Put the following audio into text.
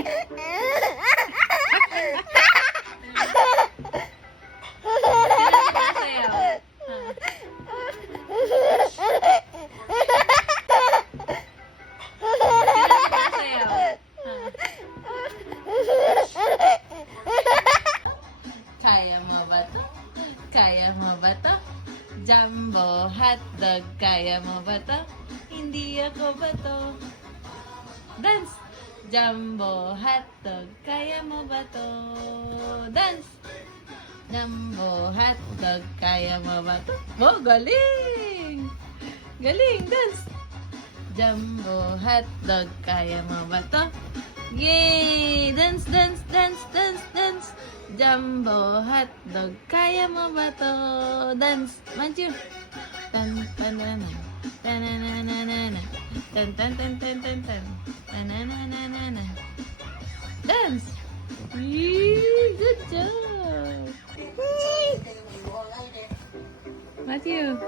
Kaya mo ba to? Kaya mo ba to? Jumbo hotdog, kaya mo ba to? Hindi ako ba to? Dance! Jumbo hotdog, kaya mo ba to? Dance! Jumbo hotdog, kaya mo ba to? Oh, galing! Galing, dance! Jumbo hotdog, kaya mo ba to? Yay! Dance, dance, dance, dance, dance! Jumbo hotdog, kaya mo ba to? Dance! Manchu! Tan tan tan tan tan tan tan tan tan tan tan tan tan. Dance! Yee! Good job! Matthew!